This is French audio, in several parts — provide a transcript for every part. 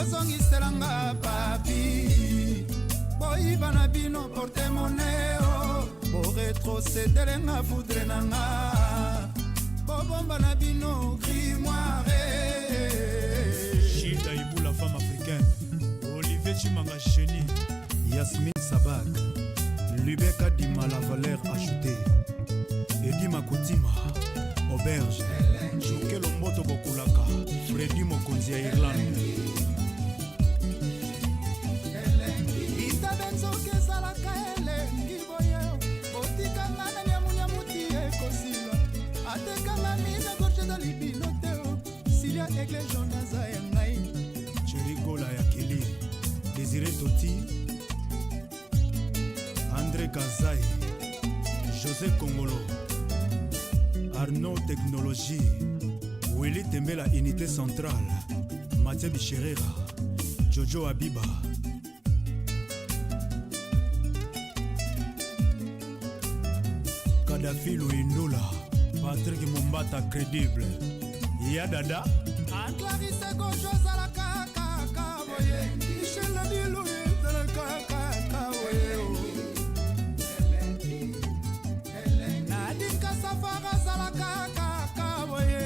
bozongiselanga papi boyiba na bino portemoneo boretrocedelenga foudre nanga bobomba na bino grimoire Chida Ibou la femme africaine Olivier Chimanga Génie Yasmine Sabak Lubeka Dima la valeur ajoutée Edi Makotima Auberge Jouke Lomboto Bokulaka Freddy Mokonzi ya Irlande Ita benzo kesala kaele Ngiboye Otikanga na nyamunyamuti ekosila Atekanga mina gorge da libinoteo Silia egle jonaza ya ngai Cherigola ya Kili Désiré Toti André Kazai José Kongolo Arnaud Technologie Willy Tembela Unité Centrale Mathieu Bicherera Jojo Abiba Kadhafi Luindula Patrick Mumbata Crédible Yadada Clarisse Gojo Zalaka Kaka Boye Michel Nadilu Zalaka Kaka Boye Nadinka Safara Zalaka Kaka Boye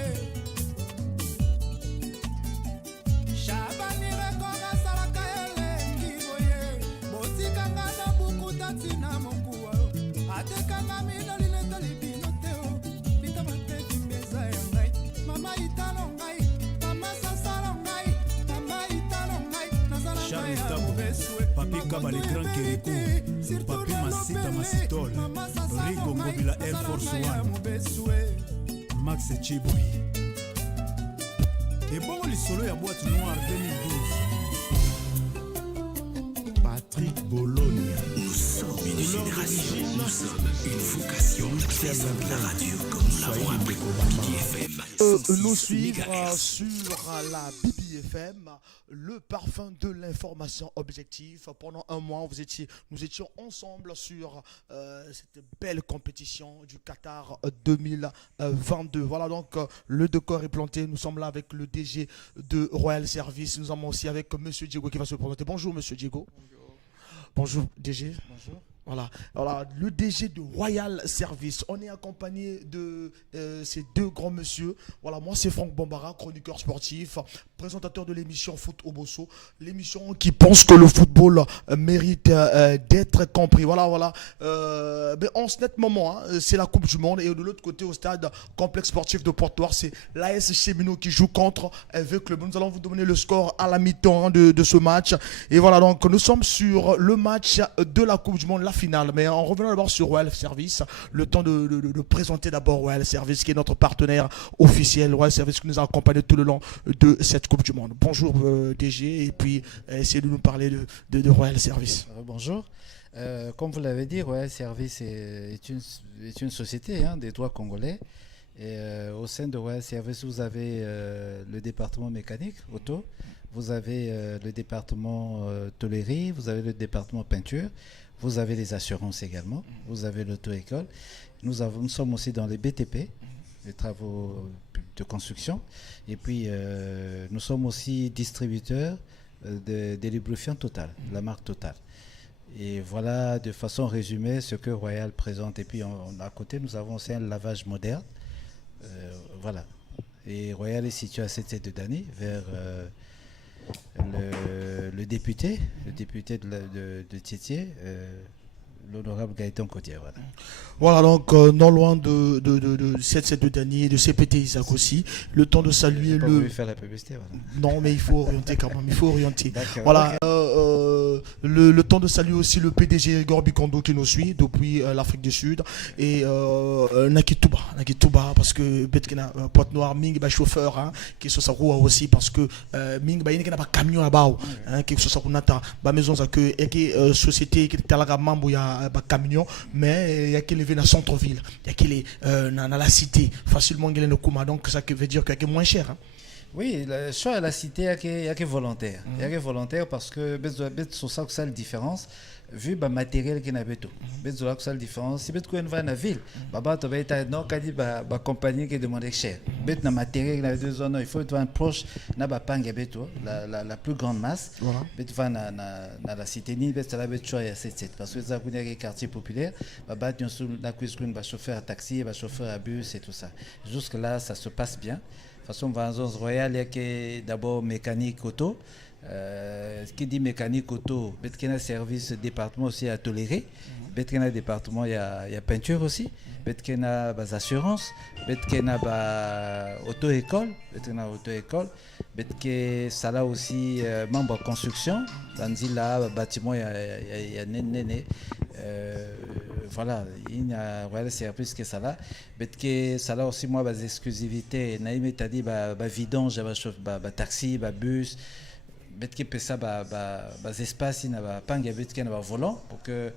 Shabani Rekora Zalaka Elengi Boye Botika Ngana Buku Tatina Mokuwa Atekanga Mina Lineta Libinoteo Litamate Kimbeza Yangai Mama Italo Ngai Mama Sasalo Ngai Mama Italo Ngai Nazala Charles Ngai Tabo Abeswe Papi Kabale Grand Kerikou Papi Masita Masitol Rigo Mobila Air Force One Max Chiboui Et bon l'isolo ya boîte noire 2012 Patrick Bologna. Nous sommes une génération, nous sommes une vocation. Faisons de la radio comme nous l'avons appris au BBFM. Nous suivre sur la BBFM, le parfum de l'information objective. Pendant un mois, nous étions ensemble sur cette belle compétition du Qatar 2022. Voilà donc le décor est planté. Nous sommes là avec le DG de Royal Service. Nous sommes aussi avec Monsieur Diego qui va se présenter. Bonjour Monsieur Diego. Bonjour DG. Bonjour. Voilà, le DG de Royal Service. On est accompagné de ces deux grands messieurs. Voilà, moi c'est Franck Bombara, chroniqueur sportif, présentateur de l'émission Foot au Bosso, l'émission qui pense que le football mérite d'être compris. Voilà. Mais en ce net moment, c'est la Coupe du Monde et de l'autre côté au stade complexe sportif de Pointe-Noire, c'est l'AS Cheminot qui joue contre avec le. Nous allons vous donner le score à la mi-temps de ce match. Et voilà, donc nous sommes sur le match de la Coupe du Monde, la finale. Mais en revenant d'abord sur Royal Service, le temps de présenter d'abord Royal Service qui est notre partenaire officiel. Royal Service qui nous a accompagnés tout le long de cette Coupe du Monde. Bonjour DG et puis essayez de nous parler de Royal Service. Bonjour. Comme vous l'avez dit, Royal Service est une société des droits congolais. Et au sein de Royal Service, vous avez le département mécanique, auto, vous avez le département tôlerie, vous avez le département peinture, vous avez les assurances également, vous avez l'auto-école. Nous sommes aussi dans les BTP, les travaux de construction. Et puis, nous sommes aussi distributeurs des lubrifiants Total, la marque Total. Et voilà de façon résumée ce que Royal présente. Et puis, à côté, nous avons aussi un lavage moderne. Voilà. Et Royal est situé à Sété-de-Dany, vers le député de Tietier, l'honorable Gaëtan Cotier. Voilà donc non loin de Sété-de-Dany et de CPT Isaac aussi. Le temps de saluer le. Pas faire la publicité. Non, mais il faut orienter quand même. Il faut orienter. Voilà. Okay. Le temps de saluer aussi le PDG Igor Bikondo qui nous suit depuis l'Afrique du Sud et Nakituba parce que Betkina Pointe-Noire Ming ba chauffeur qui se saroua aussi parce que Ming ba yene pas camion là-bas qui se sarouna ta ba maison ça que et qui société qui talaga mambo ya ba camion mais il y a qui levé dans centre-ville, il y a qui est dans la cité facilement il est no kuma donc ça veut dire qu'il est moins cher. Oui, le choix à la cité, il y a que volontaire. Il y a que volontaire parce que c'est ça que ça la différence. Vu le matériel qu'il y a tout. C'est ça que ça la différence. Si vous va dans la ville, tu vas être non, quand il la compagnie qui demande cher. Dans le matériel qu'il y a deux zones, il faut être un proche na ba pang la plus grande masse. Tu vas dans la cité ni tu vas être choix à 7 parce que ça connaît les quartiers populaires. Tu vas cuisine va chauffeur à taxi, va chauffeur à bus et tout ça. Jusque là, ça se passe bien. De toute façon, dans la zone royale, il y a d'abord mécanique auto. Qui dit mécanique auto, il y a un service département aussi à tolérer. Il y a un département, il y a peinture aussi. Il y a des assurances. Il y a auto-école. Il y a auto-école. Il y a aussi membre de construction. Dans le bâtiment, il y a néné. Voilà, il y a un service qui est ça là. Mais ça là aussi, moi, des exclusivités. Naïm t'a dit, vidange, taxi, bus. Bet que ça espace il n'a pas un volant pour que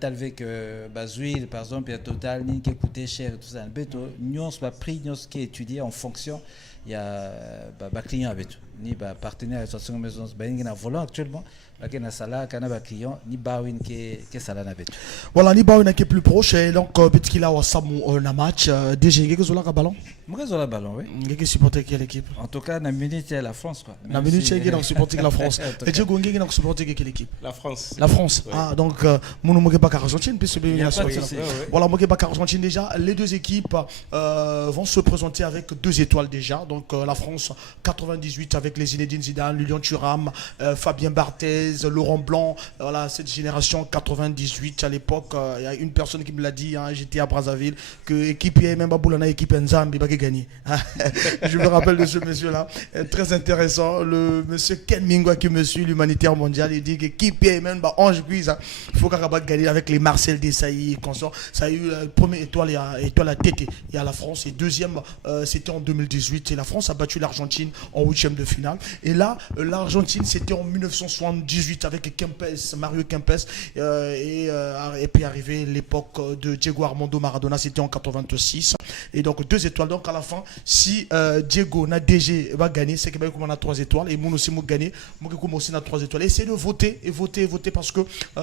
talvé que huile par exemple il y a total ni qui coûtait cher et tout ça bet nuance prix nuance qui est étudié en fonction il y a client avec ni partenaire association maison il y a un volant actuellement il y a sala kana client ni bawin que sala na bet voilà ni bawin qui est plus proche et donc bet qu'il a samu na match DG que zola ballon moi zola ballon oui qui supporter quelle équipe en tout cas na minute c'est la France quoi na minute c'est qui donc supporter la France et Diego Ngé qui donc supporter quelle équipe la France oui. Ah donc mon moqué pas Argentine puisque voilà moqué pas Argentine déjà les deux équipes vont se présenter avec 2 étoiles déjà donc la France 98 avec les Zinedine Zidane, Lilian Thuram, Fabien Barthez, Laurent Blanc, voilà cette génération 98 à l'époque il y a une personne qui me l'a dit j'étais à Brazzaville que équipe même Baboulana équipe Nzambi va gagner. Je me rappelle de ce monsieur là très intéressant le monsieur Ken Mingwa qui me suit l'humanitaire mondial il dit que équipe même Ange Guiz il faut qu'Arabat gagner avec les Marcel Desailly consort ça a eu la première étoile à tête il y a la France et deuxième c'était en 2018 et la France a battu l'Argentine en 8e de finale et là l'Argentine c'était en 1978 avec Kempes, Mario Kempes et puis arrivé l'époque de Diego Armando Maradona c'était en 86 et donc 2 étoiles donc à la fin si Diego na DG va gagner c'est que on a 3 étoiles et Moun aussi m'a gagné moi aussi na 3 étoiles essayez de voter parce que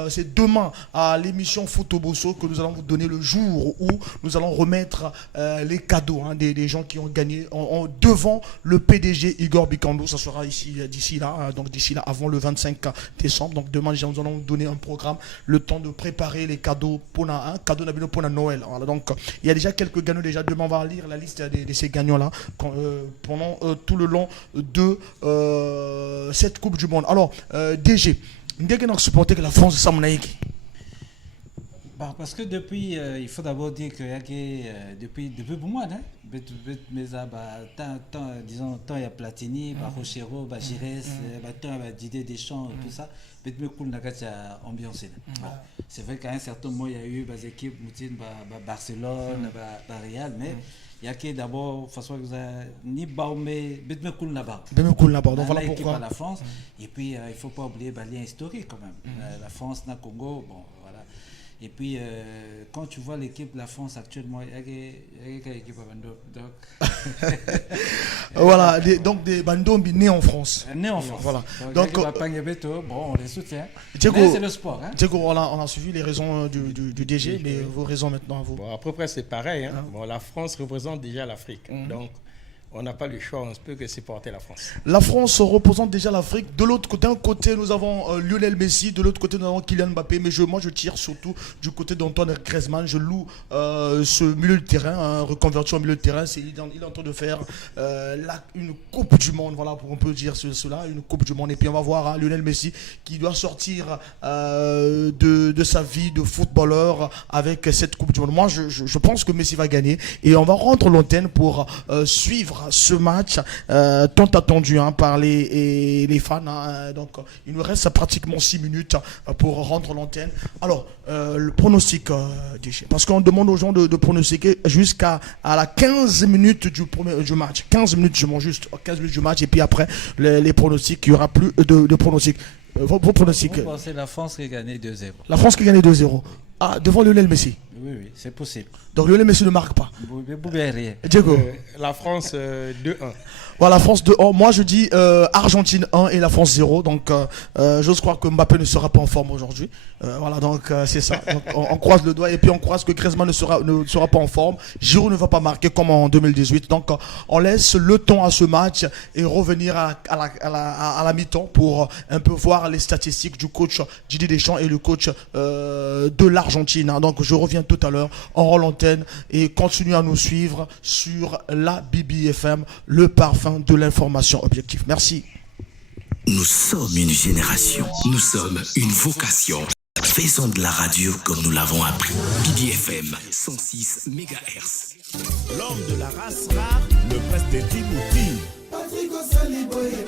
c'est demain à l'émission Photo Bosso que nous allons vous donner le jour où nous allons remettre les cadeaux des gens qui ont gagné devant le PDG Igor Bikando ça sera d'ici là avant le 25 décembre donc demain nous allons vous donner un programme le temps de préparer les cadeaux pour cadeau pour Noël voilà, donc il y a déjà quelques gagnants déjà demain on va lire la liste de ces gagnants là pendant tout le long de cette Coupe du Monde alors DG nous supporter que la France ça parce que depuis, il faut d'abord dire que depuis pour moi, disons, tant il y a Platini, Rochero, Gires, tant il y a Didier Deschamps, tout ça, mais cool n'a qu'à ambiancer. C'est vrai qu'à un certain moment, il y a eu des équipes, Barcelone, Real, mais il y a que d'abord, façon que ni Baumé, mais cool là-bas. Donc voilà pourquoi. La France, et puis il ne faut pas oublier le lien historique quand même. La France, le Congo, bon. Et puis, quand tu vois l'équipe de la France actuellement, il y a quelle équipe à Bando voilà, donc des Bando nés en France. Nés en France. Voilà. Donc, bon, on les soutient. Mais c'est le sport. Diego, on a suivi les raisons du DG, mais vos raisons maintenant à vous. Bon, à peu près, c'est pareil. Bon, la France représente déjà l'Afrique. Donc, on n'a pas le choix, on ne peut que supporter la France. La France représente déjà l'Afrique. De l'autre côté, d'un côté, nous avons Lionel Messi. De l'autre côté, nous avons Kylian Mbappé. Mais moi, je tire surtout du côté d'Antoine Griezmann. Je loue ce milieu de terrain, reconverti en milieu de terrain. Il est en train de faire une Coupe du Monde. Voilà, on peut dire cela, une Coupe du Monde. Et puis, on va voir Lionel Messi qui doit sortir de sa vie de footballeur avec cette Coupe du Monde. Moi, je pense que Messi va gagner. Et on va rendre l'antenne pour suivre ce match tant attendu par les fans. Donc il nous reste pratiquement 6 minutes pour rendre l'antenne. Alors le pronostic parce qu'on demande aux gens de pronostiquer jusqu'à la 15 minutes du match. 15 minutes je m'en juste 15 minutes du match et puis après les pronostics, il n'y aura plus de pronostics. Vos pronostics. Vous pensez la France qui a gagné 2-0. La France qui a gagné 2-0. Ah, devant Lionel Messi. Oui, c'est possible. Donc Lionel Messi ne marque pas. Diego. La France 2-1. Voilà, France 2-1. Moi, je dis Argentine 1 et la France 0. Donc, j'ose croire que Mbappé ne sera pas en forme aujourd'hui. Voilà, donc c'est ça. Donc, on croise le doigt et puis on croise que Griezmann ne sera pas en forme. Giroud ne va pas marquer comme en 2018. Donc, on laisse le temps à ce match et revenir à la mi-temps pour un peu voir les statistiques du coach Didier Deschamps et le coach de l'Argentine. Donc, je reviens tout à l'heure, on rend l'antenne et continue à nous suivre sur la BBFM, le parfum de l'information objective. Merci. Nous sommes une génération, nous sommes une vocation. Faisons de la radio comme nous l'avons appris. BBFM 106 MHz. L'homme de la race rare, le prince de Djibouti. Patrick Osaliboye.